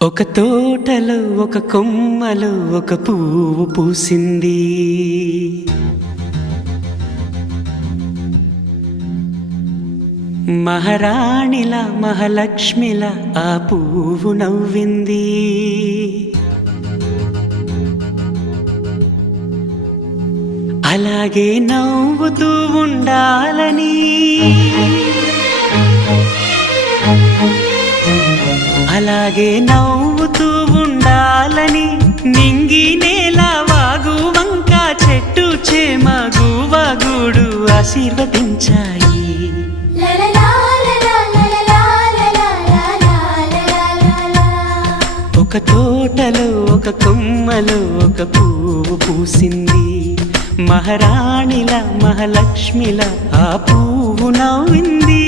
ఒక తోటలో ఒక కొమ్మలో ఒక పువ్వు పూసింది. మహారాణిలా మహాలక్ష్మిలా ఆ పువ్వు నవ్వింది. అలాగే నవ్వుతూ ఉండాలని, అలాగే నవ్వుతూ ఉండాలని నింగి నేల వాగు వంక చెట్టు చేమ గువగూడు ఆశీర్వదించాయి. ఒక తోటలో ఒక కొమ్మలో ఒక పువ్వు పూసింది. మహారాణిలా మహాలక్ష్మిలా ఆ పువ్వు నవ్వింది.